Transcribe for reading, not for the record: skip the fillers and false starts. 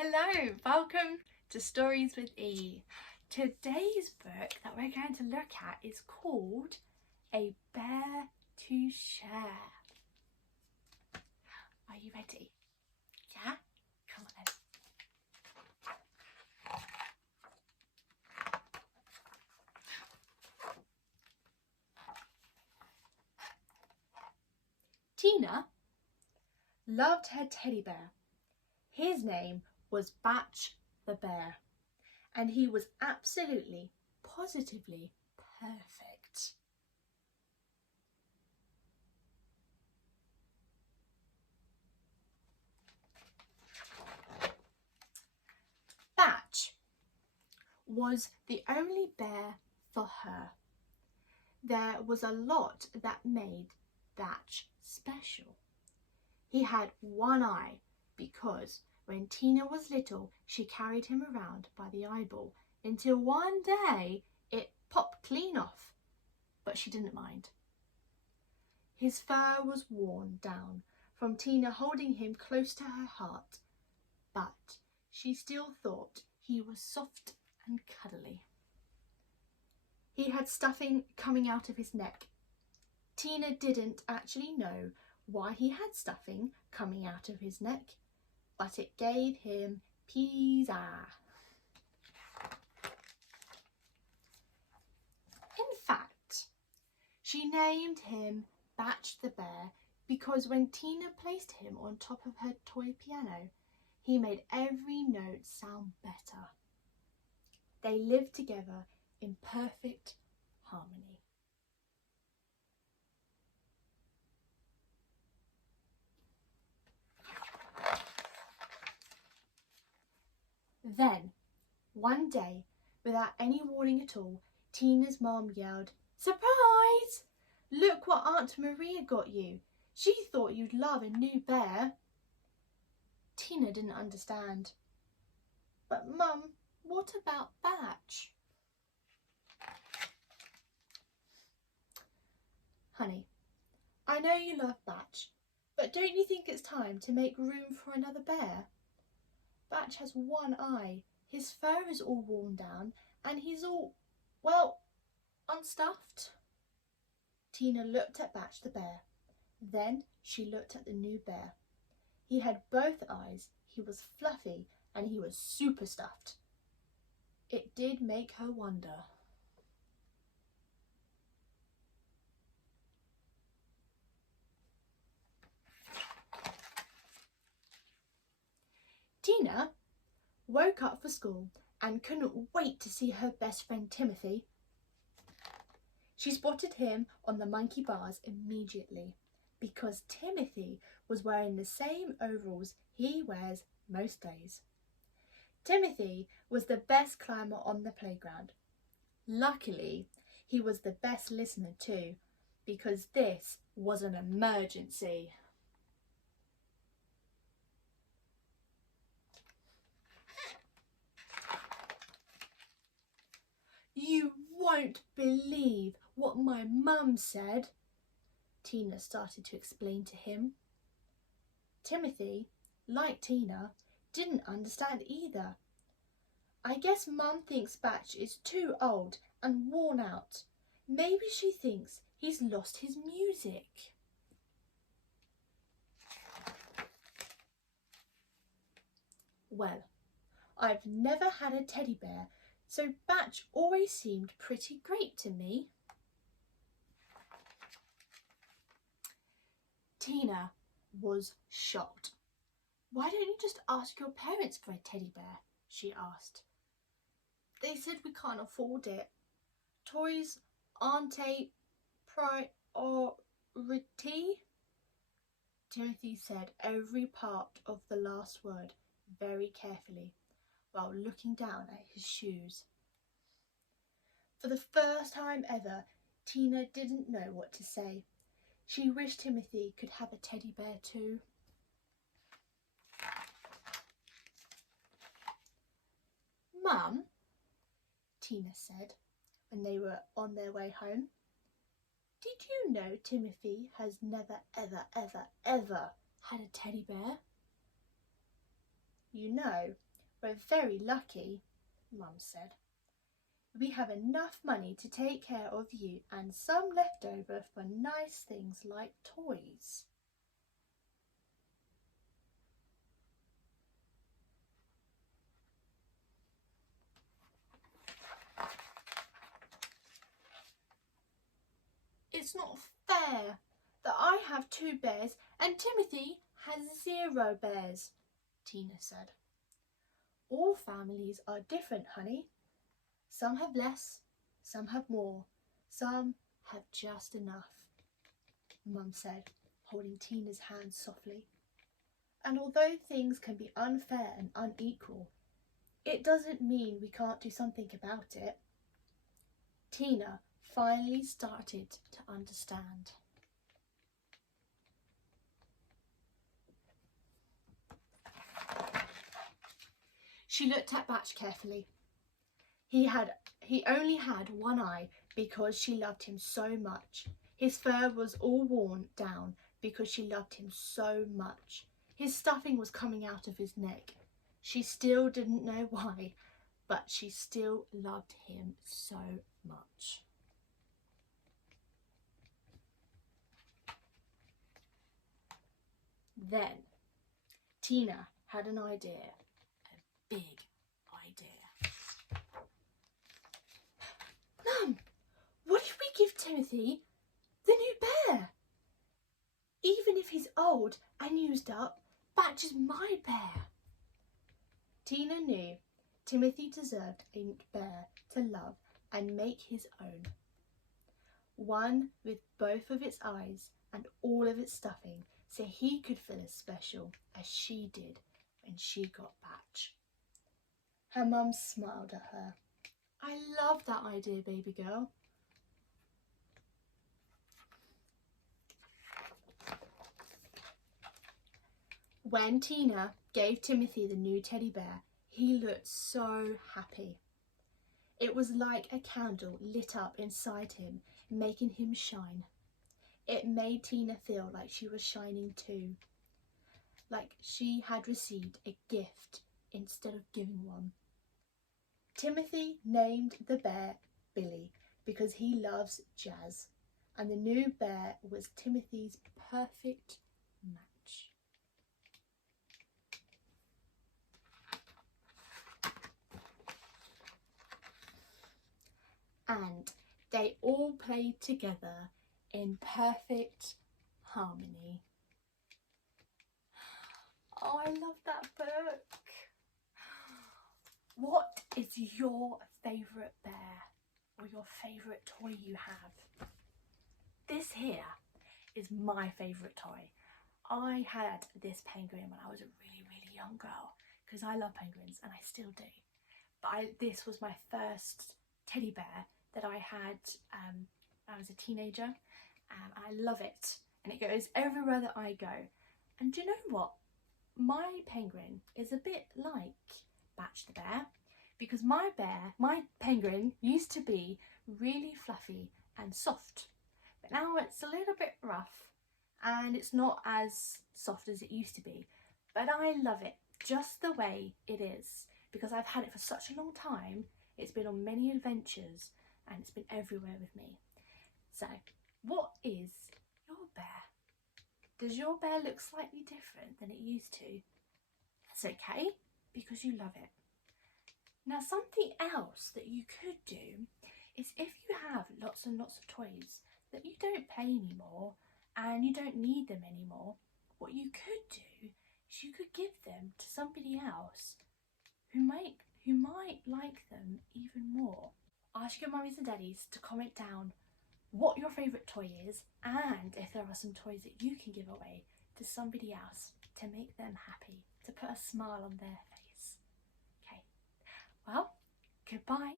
Hello, welcome to Stories with E. Today's book that we're going to look at is called A Bear to Share. Are you ready? Yeah? Come on then. Tina loved her teddy bear. His name was Batch the bear, and he was absolutely, positively perfect. Batch was the only bear for her. There was a lot that made Batch special. He had one eye because when Tina was little, she carried him around by the eyeball until one day it popped clean off, but she didn't mind. His fur was worn down from Tina holding him close to her heart, but she still thought he was soft and cuddly. He had stuffing coming out of his neck. Tina didn't actually know why he had stuffing coming out of his neck, but it gave him pizza. In fact, she named him Batch the bear because when Tina placed him on top of her toy piano, he made every note sound better. They lived together in perfect harmony. Then, one day, without any warning at all, Tina's mom yelled, "Surprise! Look what Aunt Maria got you. She thought you'd love a new bear." Tina didn't understand. "But Mum, what about Batch?" "Honey, I know you love Batch, but don't you think it's time to make room for another bear? Batch has one eye, his fur is all worn down, and he's all, well, unstuffed." Tina looked at Batch the bear. Then she looked at the new bear. He had both eyes, he was fluffy, and he was super stuffed. It did make her wonder. Tina woke up for school and couldn't wait to see her best friend Timothy. She spotted him on the monkey bars immediately because Timothy was wearing the same overalls he wears most days. Timothy was the best climber on the playground. Luckily, he was the best listener too, because this was an emergency. "You won't believe what my mum said," Tina started to explain to him. Timothy, like Tina, didn't understand either. "I guess Mum thinks Batch is too old and worn out. Maybe she thinks he's lost his music." "Well, I've never had a teddy bear, so Batch always seemed pretty great to me." Tina was shocked. "Why don't you just ask your parents for a teddy bear?" she asked. "They said we can't afford it. Toys aren't a priority." Timothy said every part of the last word very carefully while looking down at his shoes. For the first time ever, Tina didn't know what to say. She wished Timothy could have a teddy bear too. "Mum," Tina said when they were on their way home, "did you know Timothy has never, ever had a teddy bear?" "You know, We're very lucky, Mum said. We have enough money to take care of you and some left over for nice things like toys. It's not fair that I have 2 bears and Timothy has 0 bears, Tina said. All families are different, honey. Some have less, some have more, some have just enough, Mum said, holding Tina's hand softly. And although things can be unfair and unequal, it doesn't mean we can't do something about it. Tina finally started to understand. She looked at Batch carefully. He only had one eye because she loved him so much. His fur was all worn down because she loved him so much. His stuffing was coming out of his neck. She still didn't know why, but she still loved him so much. Then Tina had an idea, a big idea. Mum, what if we give Timothy the new bear? Even if he's old and used up, Batch is my bear. Tina knew Timothy deserved a bear to love and make his own. One with both of its eyes and all of its stuffing, so he could feel as special as she did when she got Batch. Her mum smiled at her. I love that idea, baby girl. When Tina gave Timothy the new teddy bear, he looked so happy. It was like a candle lit up inside him, making him shine. It made Tina feel like she was shining too, like she had received a gift instead of giving one. Timothy named the bear Billy because he loves jazz, and the new bear was Timothy's perfect match. And they all played together in perfect harmony. Oh, I love that book. What is your favourite bear or your favourite toy you have? This here is my favourite toy. I had this penguin when I was a really, really young girl because I love penguins and I still do. But this was my first teddy bear that I had when I was a teenager. I love it and it goes everywhere that I go. And do you know what? My penguin is a bit like Batch the bear because my penguin used to be really fluffy and soft, but now it's a little bit rough and it's not as soft as it used to be, but I love it just the way it is because I've had it for such a long time. It's been on many adventures and it's been everywhere with me. So what is your bear? Does your bear look slightly different than it used to? That's okay, because you love it. Now, something else that you could do is if you have lots and lots of toys that you don't play anymore and you don't need them anymore, what you could do is you could give them to somebody else who might like them even more. Ask your mummies and daddies to comment down what your favourite toy is and if there are some toys that you can give away to somebody else to make them happy, to put a smile on their face. Okay, well, goodbye.